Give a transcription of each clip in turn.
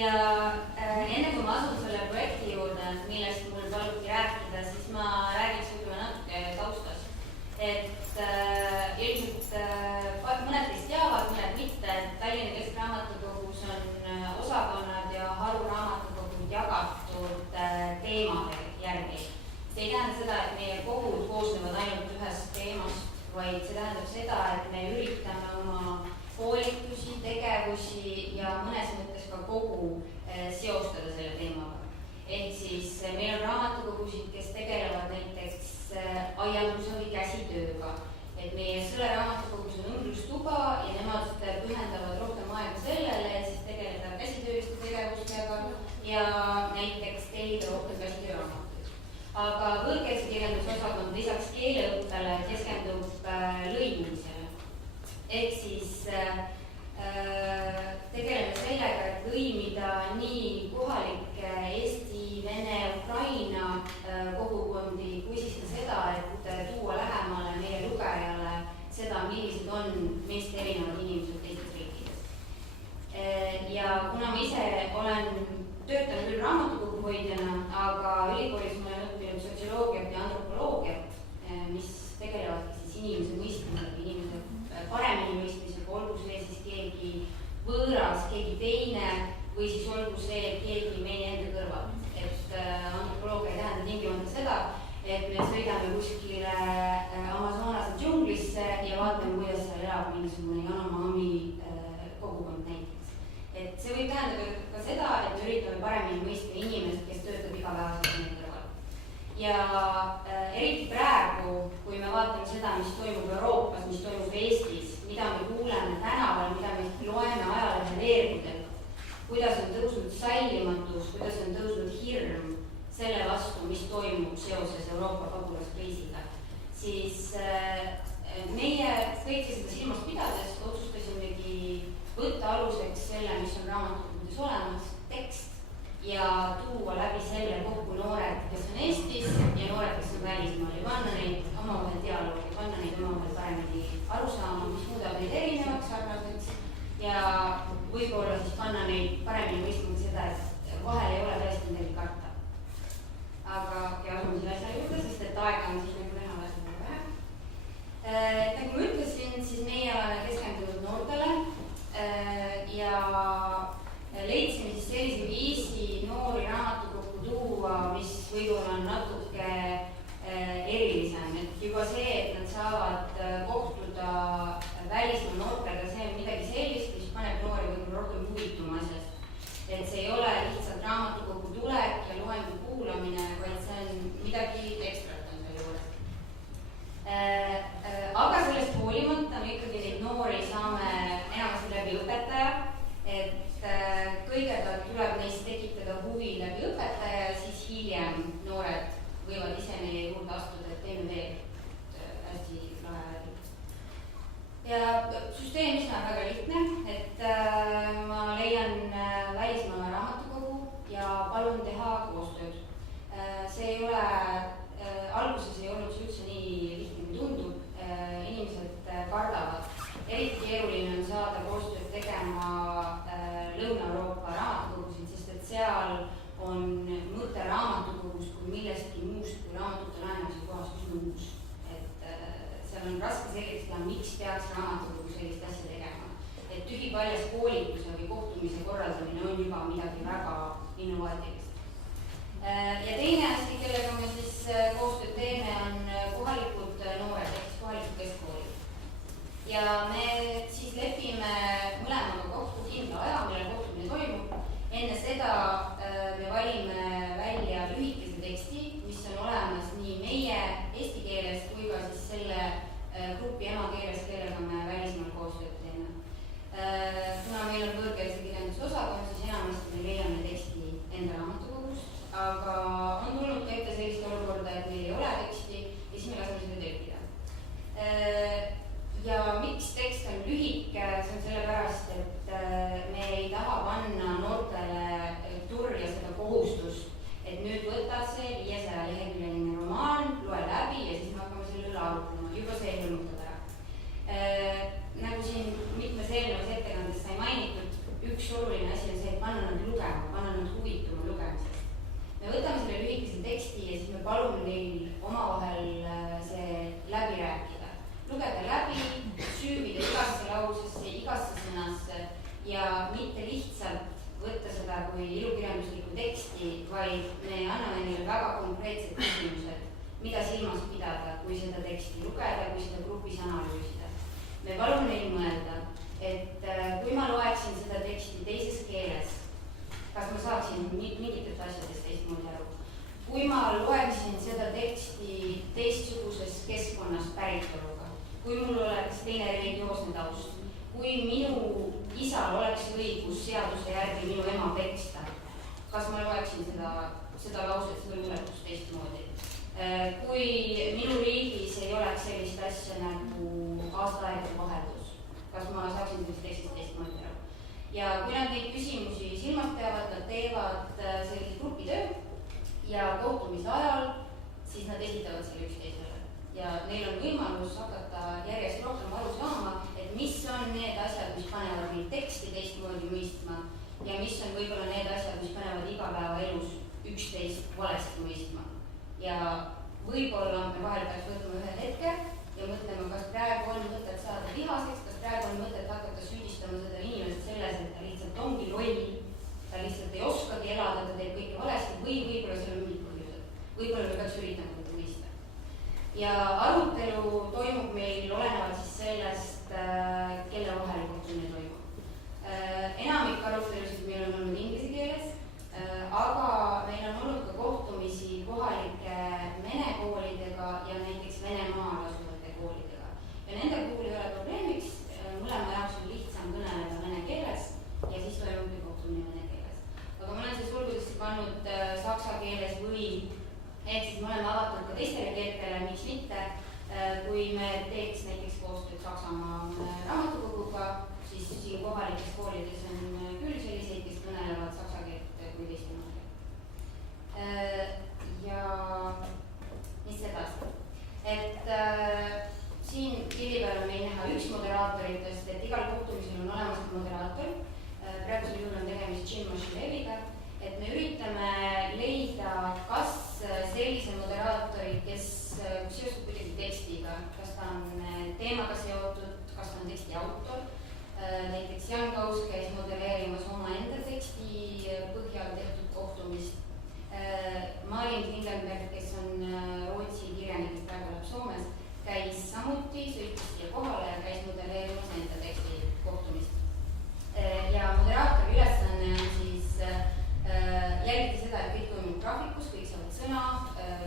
Ja enne kui ma asun selle projekti juurde, millest mul paluti rääkida, siis ma räägiks võib-olla natuke taustast. Et ilmselt mõned teist teavad, mõned mitte, et Tallinna Keskraamatukogus on osakonnad ja haruraamatukogud jagatud teemade järgi. See ei tähenda seda, et meie kogud koosnevad ainult ühest teemast, vaid see tähendab seda, et me üritame oma koolitusi, tegevusi ja mõnes mõttes ka kogu seostada selle teemaga. Ehk siis meil on raamatukogusid, kes tegelevad näiteks aianduse või käsitööga. Et meie Sõle raamatukogus on õmblustuba ja nemad pühendavad rohkem aega sellele, et siis tegeleda käsitööliste tegevustega ja näiteks tellida rohkem käsitööraamatuid. Aga võõrkeelse kirjanduse osakond lisaks keeleõppele keskendub lõimumisele. Ehk siis tegeleme sellega, et lõimida nii kohalikke Eesti, Vene, Ukraina kogukondi, kui siis ka seda, et tuua lähemale meie lugejale seda, millised on meist erinevad inimesed teistes riikides. Ja kuna ma ise olen töötanud küll raamatukogu hoidjana, aga ülikoolis ma olen õppinud sotsioloogiat ja antropoloogiat, mis tegelevad siis inimese mõistmisega, inimese paremini mõistmisega, olgu see siis keegi võõras, keegi teine või siis olgu see keegi meie enda kõrval. Et antropoloogia ei tähenda tingimata seda, et me sõidame kuskile Amazonase džunglisse ja vaatame, kuidas seal elab mingisugune Yanomami kogukond näiteks. Et see võib tähendada ka seda, et me üritame paremini mõista inimest, kes töötab igapäevaselt meie kõrval. Ja eriti praegu, kui me vaatame seda, mis toimub Euroopas, mis toimub Eestis, mida me kuuleme tänaval, mida me loeme ajaleheveergudelt, kuidas on tõusnud sallimatus, kuidas on tõusnud hirm selle vastu, mis toimub seoses Euroopa pagulaskriisiga, siis meie kõike seda silmas pidades otsustasimegi võtta aluseks selle, mis on raamatukogudes olemas, tekst, ja tuua läbi selle kokku noored, kes on Eestis ja noored, kes on välismaal ja panna neid omavahel dialoogi, panna neid omavahel paremini aru saama, mis muudab neid erinevaks sarnaseks ja võib-olla siis panna neid paremini mõistma seda, et vahel ei ole tõesti midagi karta. Aga asume selle asja juurde, sest et aega on siis nagu näha väga vähe. Nagu ma ütlesin, siis meie oleme keskendunud noortele ja leidsime siis sellise viisi noori raamatukokku tuua, mis võib-olla on natuke erilisem. Et juba see, et nad saavad kohtuda välismaa noortega, see on midagi sellist, mis paneb noori võib-olla rohkem huvituma asjast. Et see ei ole lihtsalt raamatukokku tulek ja loengu kuulamine, vaid see on midagi ekstrat on selle juures. Aga sellest hoolimata me ikkagi neid noori saame enamasti läbi õpetaja, et kõigepealt tuleb neist tekitada huvi läbi õpetaja ja siis hiljem noored võivad ise meie juurde astuda, et teeme veel hästi lahe läbi. Ja süsteem ise on väga lihtne, et ma leian välismaa raamatukogu ja palun teha koostööd. See ei ole, alguses ei olnud see üldse nii lihtne kui tundub, inimesed kardavad. Eriti keeruline on saada koostööd tegema Lõuna-Euroopa raamatukogusid, sest et seal on mõte raamatukogus kui millestki muust kui raamatute laenamise kohast uus. Et seal on raske selgeks teha, miks peaks raamatukogu sellist asja tegema. Et tühipaljas koolituse või kohtumise korraldamine on juba midagi väga innovaatilist. Ja teine asi, kellega me siis koostööd teeme, on kohalikud noored, ehk kohalikud keskkoolid. Ja me siis lepime mõlemaga kokku kindla aja, millal kohtumine toimub. Enne seda me valime välja lühikese teksti, mis on olemas nii meie eesti keeles kui ka siis selle grupi emakeeles, kellega me välismaal koostööd teeme. Kuna meil on võõrkeelse kirjanduse osakond, siis enamasti me leiame teksti enda raamatukogust, aga on tulnud ka ette sellist olukorda, et meil ei ole teksti ja siis me laseme seda tõlkida. Ja miks tekst on lühike, see on sellepärast, et me ei taha panna noortele turja seda kohustust, et nüüd võta see 500 leheküljeline romaan, loe läbi ja siis me hakkame selle üle arutama. Juba see ei hõlmutada ära. ja mitte lihtsalt võtta seda kui ilukirjanduslikku teksti, vaid me anname neile väga konkreetsed küsimused, mida silmas pidada, kui seda teksti lugeda, kui seda grupis analüüsida. Me palume neil mõelda, et kui ma loeksin seda teksti teises keeles, kas ma saaksin mingitest asjadest teistmoodi aru? Kui ma loeksin seda teksti teistsuguses keskkonnas päritoluga, kui mul oleks teine religioosne taust, kui minu isal oleks õigus seaduse järgi minu ema peksta, kas ma loeksin seda lauset, seda luuletust teistmoodi? Kui minu riigis ei oleks sellist asja nagu aastaaegade vaheldus, kas ma saaksin sellest tekstist teistmoodi aru? Ja kui nad neid küsimusi silmas peavad, nad teevad sellise grupitöö ja kohtumise ajal, siis nad esitavad selle üksteisele. Ja neil on võimalus hakata järjest rohkem aru saama, et mis on need asjad, mis panevad neid teksti teistmoodi mõistma ja mis on võib-olla need asjad, mis panevad igapäevaelus üksteist valesti mõistma. Ja võib-olla me vahel peaks võtma ühe hetke ja mõtlema, kas praegu on mõtet saada vihaseks, kas praegu on mõtet hakata süüdistama seda inimest selles, et ta lihtsalt ongi loll, ta lihtsalt ei oskagi elada, ta teeb kõike valesti või võib-olla seal on mingid põhjused. Võib-olla me peaks üritama seda mõista. Ja arutelu toimub meil olenevalt siis sellest, kelle vahel kohtumine toimub. Enamik arutelusid meil on olnud inglise keeles, aga meil on olnud ka kohtumisi kohalike vene koolidega ja näiteks Venemaal asuvate koolidega. Ja nende puhul ei ole probleemiks, mõlema jaoks on lihtsam kõneleda vene keeles ja siis toimubki kohtumine vene keeles. Aga ma olen siis sulgudesse pannud saksa keeles või ehk siis me oleme avatud ka teistele keeltele, miks mitte. Kui me teeks näiteks koostööd Saksamaa raamatukoguga, siis siin kohalikes koolides on küll selliseid, kes kõnelevad saksa keelt kui teistmoodi. Ja mis edasi? Et siin pildi peal on meil näha üks moderaatoritest, et igal kohtumisel on olemas moderaator. Praegusel juhul on tegemist Jim Moshileviga, et me üritame leida, kas sellise moderaatori, kes seostub kuidagi tekstiga, kas ta on teemaga seotud, kas ta on teksti autor. Näiteks Jan Kaus käis modelleerimas omaenda teksti põhjal tehtud kohtumist. Malin Klingenberg, kes on Rootsi kirjanik, kes praegu elab Soomes, käis samuti, sõitis siia kohale ja käis modelleerimas enda teksti kohtumist. Ja moderaatori ülesanne on siis jälgida seda, et kõik toimub graafikus, kõik saavad sõna,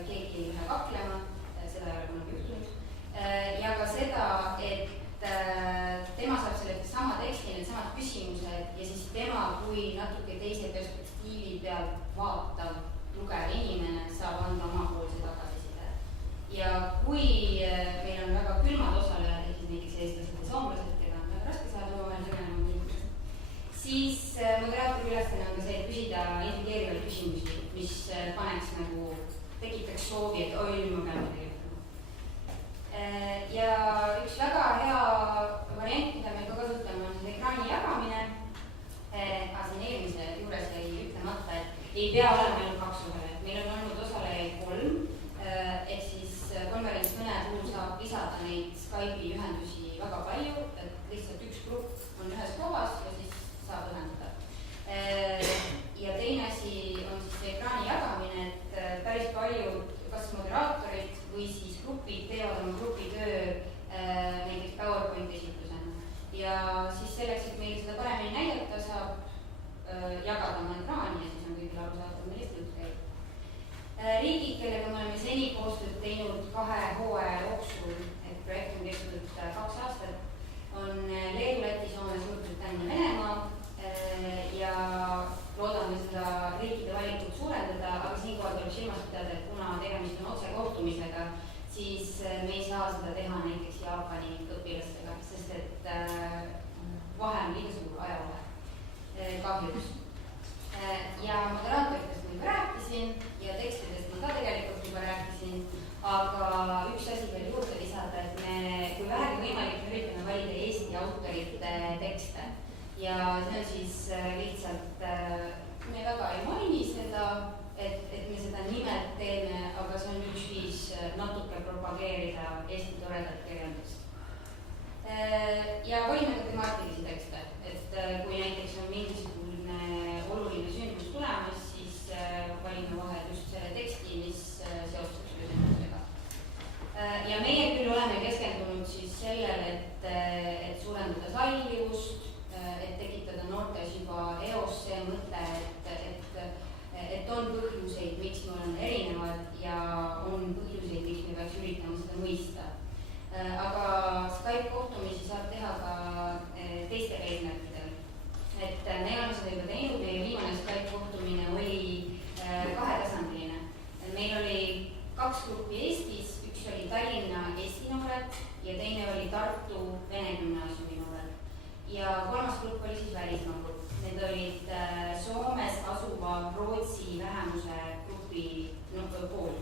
keegi ei lähe kaklema, seda ei ole kunagi juhtunud. Ja ka seda, et tema saab selle sama teksti, need samad küsimused ja siis tema kui natuke teise perspektiivi pealt vaatav lugev inimene saab anda omapoolse tagasiside. Ja kui meil on väga külmad osalejad, ehk näiteks eestlased ja soomlased, keda on väga raske saada omavahel sõnema inimesed, siis moderaatori ülesanne on ka see, et küsida intrigeerivaid küsimusi, mis paneks nagu, tekitaks soovi, et oi, ma pean tegema. Ja üks väga hea variant, mida me ka kasutame, on ekraani jagamine. Aga siin eelmise juures jäi ütlemata, et ei pea olema ainult 2 osalejat. Meil on olnud osalejaid 3, ehk siis konverentskõne puhul saab lisada neid Skype'i ühendusi väga palju, et lihtsalt üks grupp on ühes kohas ja siis saab ühendada. Ja teine asi on siis ekraani jagamine, et päris palju kas moderaatorid või siis grupid teevad oma grupitöö näiteks PowerPoint esitlusena. Ja siis selleks, et meil seda paremini näidata, saab jagada oma ekraani ja siis on kõigil aru saada, millest jutt käib. Riigid, kellega me oleme seni koostööd teinud 2 hooaja jooksul, et projekt on kestnud 2 aastat, on Leedu, Läti, Soome, Suurbritannia, Venemaa ja loodame seda riikide valikut suurendada, aga siinkohal tuleb silmas pidada, et kuna tegemist on otse kohtumisega, siis me ei saa seda teha näiteks Jaapani õpilastega, sest et vahe on liiga suur ajavahe kahjuks. Ja moderaatoritest ma juba rääkisin ja tekstidest ma ka tegelikult juba rääkisin, aga üks asi veel juurde lisada, et me, kui vähegi võimalik, üritame valida Eesti autorite tekste. Ja see on siis lihtsalt, me väga ei maini seda, et me seda nimet teeme, aga see on üks viis natuke propageerida Eesti toredat kirjandust. Ja valime ka temaatilisi tekste, et kui näiteks siinkohal on erinevad ja on põhjuseid, miks me peaks üritama seda mõista. Aga Skype kohtumisi saab teha ka teistel eesmärkidel. Et me oleme seda juba teinud, meie viimane Skype kohtumine oli kahetasandiline. Meil oli 2 gruppi Eestis, üks oli Tallinna Eesti noored ja teine oli Tartu Vene Gümnaasiumi noored. Ja 3. grupp oli siis välismaa grupp. Need olid Soomes asuva Rootsi vähemuse grupi pool.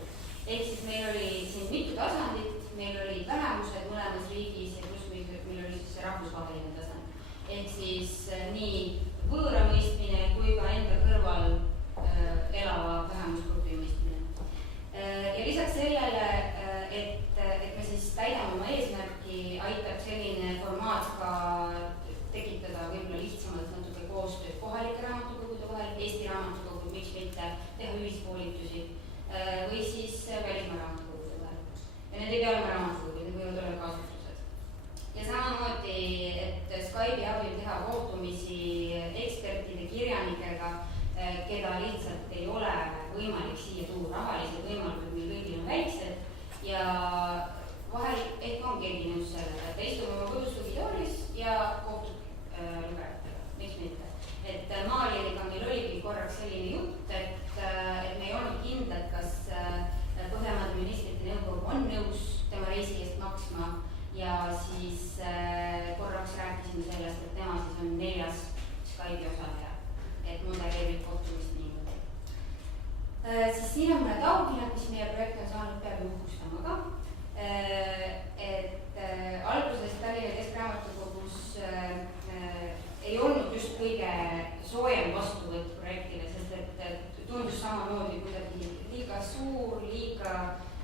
Ehk siis meil oli siin mitu tasandit, meil olid vähemused mõlemas riigis ja pluss meil oli siis rahvusvaheline tasand. Ehk siis nii võõra mõistmine kui ka enda kõrval elava vähemusgrupi mõistmine. Ja lisaks sellele, et me siis täidame oma eesmärki, aitab selline formaat ka tekitada võib-olla lihtsamalt natuke koostööd kohalike raamatukogude vahel, Eesti raamatukogud, miks mitte teha ühiskoolitusi või siis välismaa raamatukogude vahel. Ja need ei pea olema raamatukogud, need võivad olla kasutused. Ja samamoodi, et Skype'i abil teha kohtumisi ekspertide, kirjanikega, keda lihtsalt ei ole võimalik siia tuua. Rahalised võimalused meil kõigil on väiksed ja vahel ehk on keegi nõus sellega, et istume oma kodus tugitoolis ja kohtub lugejatega, miks mitte. Et Maaliniga meil oligi korraks selline jutt, et me ei olnud kindlad, kas Põhjamaade ministrite nõukogu on nõus tema reisi eest maksma ja siis korraks rääkisime sellest, et tema siis on 4. Skype'i osaleja, et modelleerib kohtumist niimoodi. Siis siin on mõned auhinnad, mis meie projekt on saanud, peab uhkustama ka. Et alguses Tallinna Keskraamatukogus ei olnud just kõige soojem vastuvõtt projektile, sest et tundus samamoodi kuidagi liiga suur, liiga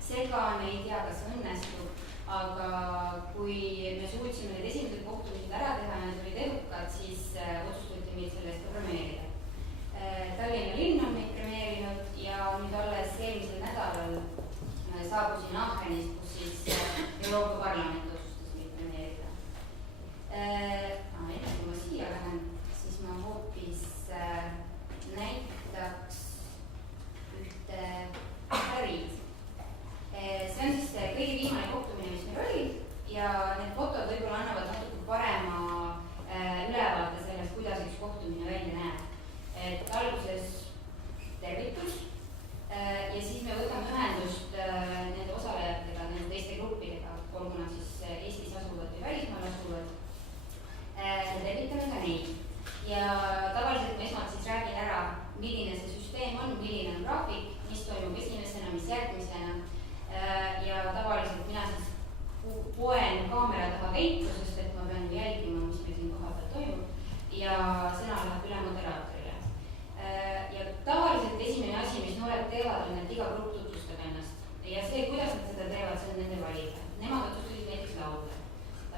segane, ei tea, kas õnnestub, aga kui me suutsime need esimesed kohtumised ära teha ja need olid edukad, siis otsustati meid selle eest premeerida. Tallinna linn on meid premeerinud ja nüüd alles eelmisel nädalal saabusin Aachenist, kus siis Euroopa Parlament otsustas meid premeerida. Enne kui ma siia lähen, siis ma hoopis näitaks ühte pärid. See on siis kõige viimane kohtumine, mis meil oli ja need fotod võib-olla annavad natuke parema ülevaate sellest, kuidas üks kohtumine välja näeb. Et alguses tervitus ja siis me võtame ühendust nende osalejatega, nende teiste gruppidega, olgu nad siis Eestis asuvad või välismaal asuvad. Tervitame ka neid. Ja tavaliselt ma esmalt siis räägin ära, milline see süsteem on, milline on graafik, mis toimub esimesena, mis järgmisena. Ja tavaliselt mina siis poen kaamera taha veitu, sest et ma pean jälgima, mis meil siin koha peal toimub ja sõna läheb üle moderaatorile. Ja tavaliselt esimene asi, mis noored teevad, on, et iga grupp tutvustab ennast. Ja see, kuidas nad seda teevad, see on nende valida. Nemad otsustasid näiteks laulda.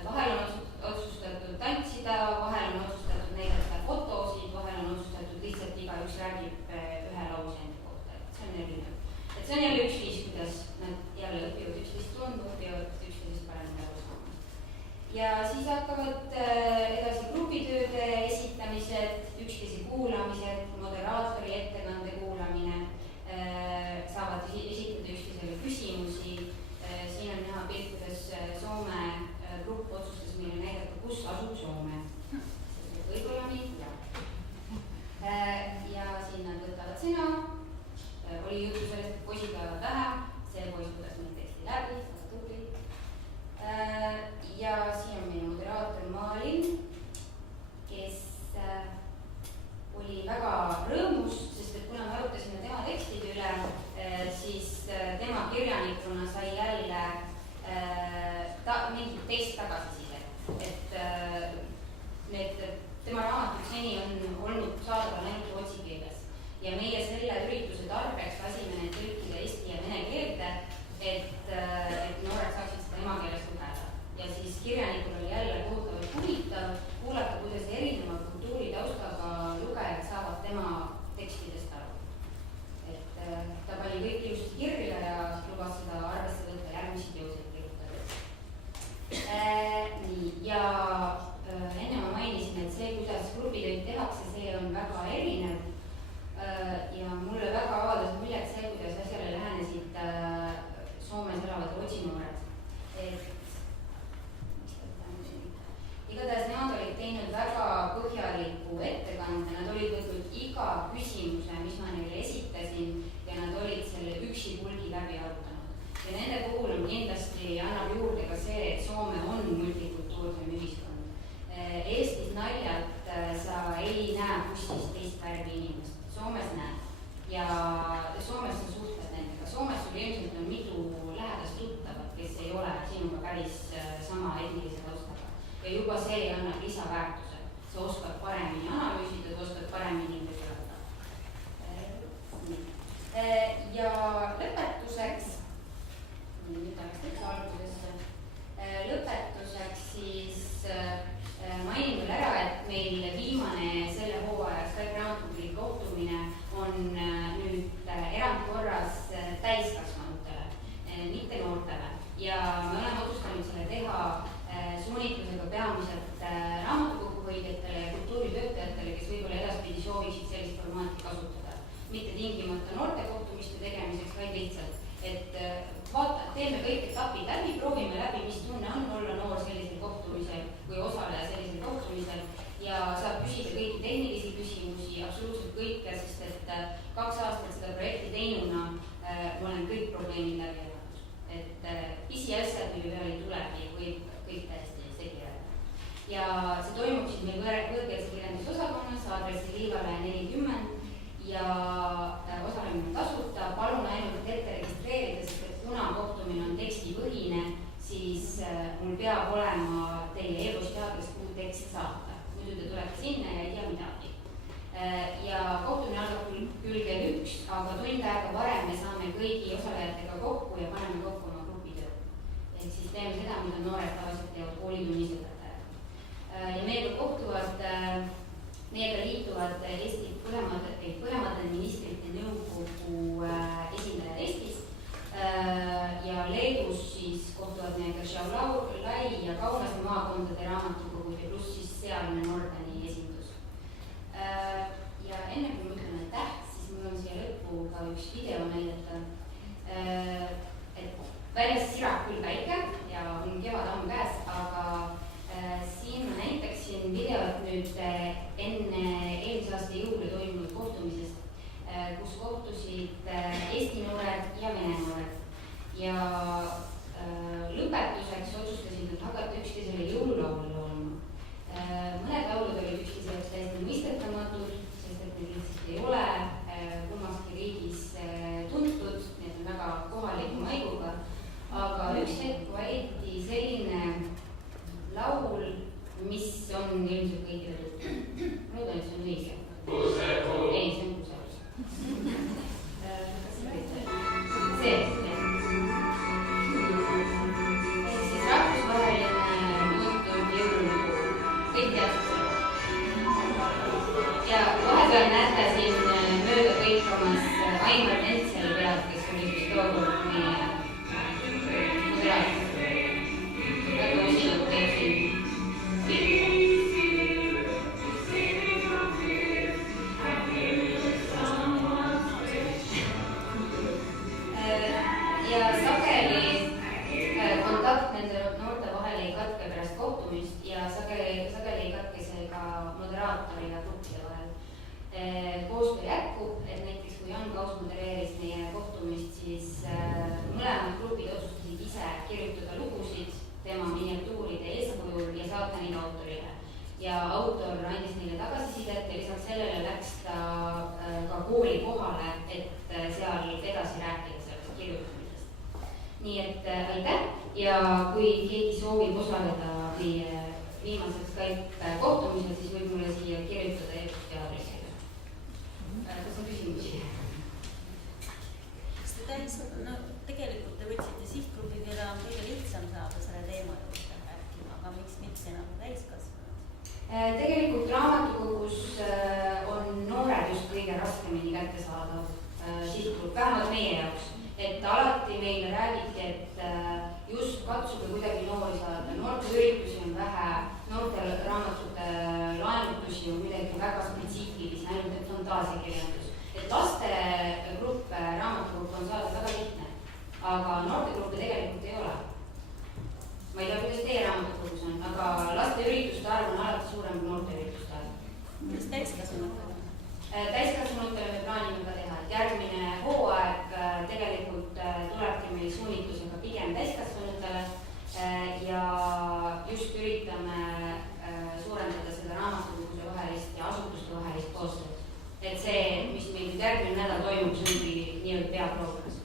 Vahel on otsustatud tantsida, vahel on otsustatud näidata fotosid, vahel on otsustatud lihtsalt igaüks räägib ühe lause enda kohta. See on erinev. Et see on jälle üks viis, kuidas nad jälle õpivad üksteist tundma, õpivad üksteisest paremini aru saama. Ja siis hakkavad edasi grupitööde esitamised, üksteise kuulamised, moderaatori ettekande kuulamine, saavad esitada üksteisele küsimusi. Siin on näha pilt, kuidas Soome grupp otsustas meile näidata, kus asub Soome. Võib-olla nii, ja siin nad võtavad sõna. Oli juttu sellest, et poisid peavad vähem, see poiss kuidas meil teksti läbi, väga tubli. Ja siin on meie moderaator Maalin, kes oli väga annab lisaväärtuse. Sa oskad paremini analüüsida, sa oskad paremini integrada. Ja lõpetuseks, nüüd oleks täitsa algusesse, lõpetuseks siis mainin veel ära, et meil viimane selle hooaja Skype raamatukogu kohtumine on nüüd erandkorras täiskasvanutele, mitte noortele. Ja me oleme otsustanud selle teha suunitlusega peamiselt raamatukogu hoidjatele ja kultuuritöötajatele, kes võib-olla edaspidi sooviksid sellist formaati kasutada. Mitte tingimata noorte kohtumiste tegemiseks, vaid lihtsalt, et teeme kõik etapid läbi, proovime läbi, mis tunne on olla noor sellisel kohtumisel või osaleja sellisel kohtumisel ja saab küsida kõiki tehnilisi küsimusi, absoluutselt kõike, sest et 2 aastat seda projekti teinuna ma olen kõik probleemid läbi elanud. Et pisiasjad, mille peale ei tulegi, võib kõik täiesti segi rääkida. Ja see toimub siis meil võõrkeelse kirjandusosakonnas aadressil Liivale 40 ja osalemine tasuta. Palun ainult ette registreerida, sest et kuna kohtumine on tekstipõhine, siis mul peab olema teie e-posti aadress, kuhu tekst saata. Muidu te tulete sinna ja ei tea midagi. Ja kohtumine algab küll kell 1, aga tund aega varem me saame kõigi osalejatega kokku ja paneme kokku oma grupitöö. Ehk siis teeme seda, mida noored tavaliselt teevad koolitunnis õpetajad. Ja meiega kohtuvad Meiega liituvad Eesti Põhjamaade ministrite nõukogu esindajad Eestis ja Leedus siis kohtuvad meiega Šiauliai ja Kaunase maakondade raamatukogud ja pluss siis sealne Nordeni esindus. Ja enne kui ma ütlen aitäh, siis mul on siia lõppu ka üks video näidata. Et väljas sirab küll päike ja on kevad ammu käes, aga siin ma näitaksin videot nüüd enne eelmise aasta jõule toimunud kohtumisest, kus kohtusid Eesti noored ja Vene noored. Ja lõpetuseks otsustasid nad hakata üksteisele jõululaule laulma. Mõned laulud olid üksteise jaoks täiesti mõistetamatud, sest et need lihtsalt ei ole kummaski riigis tuntud, need on väga kohaliku maiguga. Aga üks hetk valiti selline laul, mis on ilmselt kõigile tuttu. Ma loodan, et see on õige. Ei, see on Kuusaus. See, ehk siis rahvusvaheline muutunud jõululugu. Kõik teadsid seda. Ja vahepeal näete siin mööda kõikamas Aimar Nentseli pead, kes oli just tookord meie moderaator. Väga usinult teeb siin. Ja sageli kontakt nende noorte vahel ei katke pärast kohtumist ja sageli ei katke see ka moderaatori ja gruppide vahel. Koostöö jätkub, et näiteks kui Jan Kaus modereeris meie kohtumist, siis mõlemad grupid otsustasid ise kirjutada lugusid tema miniatuuride eeskujul ja saata neid autorile. Ja autor andis neile tagasisidet ja lisaks sellele läks ta ka kooli kohale, et seal edasi rääkida sellest kirjutamisest. Nii et aitäh ja kui keegi soovib osaleda meie viimasel Skype kohtumisel, siis võib mulle siia kirjutada e-posti aadressile. Kas on küsimusi? Kas te tegelikult te võtsite sihtgrupi, keda on kõige lihtsam saada selle teema juurde rääkima, aga miks mitte nagu täiskasvanud? Tegelikult raamatukogus on noored just kõige raskemini kättesaadav sihtgrupp, vähemalt meie jaoks. Et alati meile räägiti, et just katsuge kuidagi noori saada. Noorte üritusi on vähe, noorte raamatute laenutusi on midagi väga spetsiifilisi, ainult et fantaasiakirjandus. Et lastegruppe raamatukoggu on saada väga lihtne, aga noortegruppe tegelikult ei ole. Ma ei tea, kuidas teie raamatukogus on, aga laste ürituste arv on alati suurem kui noorte ürituste arv. Mis täiskasvanutele? Täiskasvanutele me plaanime ka teha, et järgmine hooaeg tegelikult tulebki meil suunitlusega pigem täiskasvanutele ja just üritame suurendada seda raamatukoguse vahelist ja asutuste vahelist koostööd. Et see, mis meil nüüd järgmine nädal toimub, see ongi nii-öelda peaprogrammis.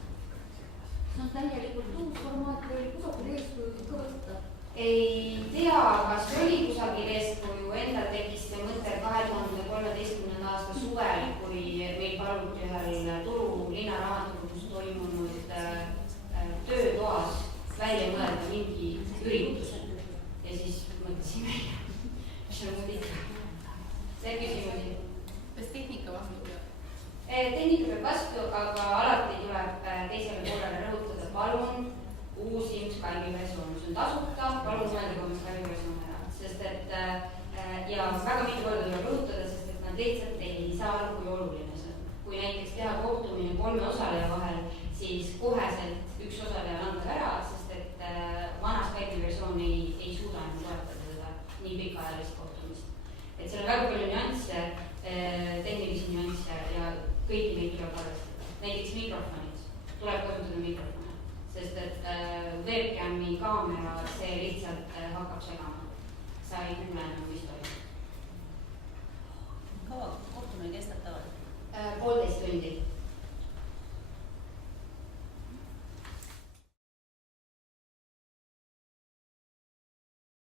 No täielikult uus formaat oli kusagil eeskujusid ka võtta? Ei tea, kas oli kusagil tehnika peab vastu, aga alati tuleb teisele poolele rõhutada, palun uusim Skype'i versioon, see on tasuta, palun mõelge oma Skype'i versioon ära, sest et ja väga mitu korda tuleb rõhutada, sest et nad lihtsalt ei saa aru, kui oluline see on. Kui näiteks teha kohtumine 3 osaleja vahel, siis koheselt üks osaleja langeb ära, sest et vana Skype'i versioon ei suuda enam toetada seda nii pikaajalist kohtumist. Et seal on väga palju nüansse, tehnilisi nüansse ja kõiki neid tuleb arvestada. Näiteks mikrofonid, tuleb kasutada mikrofone, sest et webcami kaamera, see lihtsalt hakkab segama. Sa ei kuule enam, mis toimub. Kaua kohtumine kestab tavaliselt? 1,5 tundi.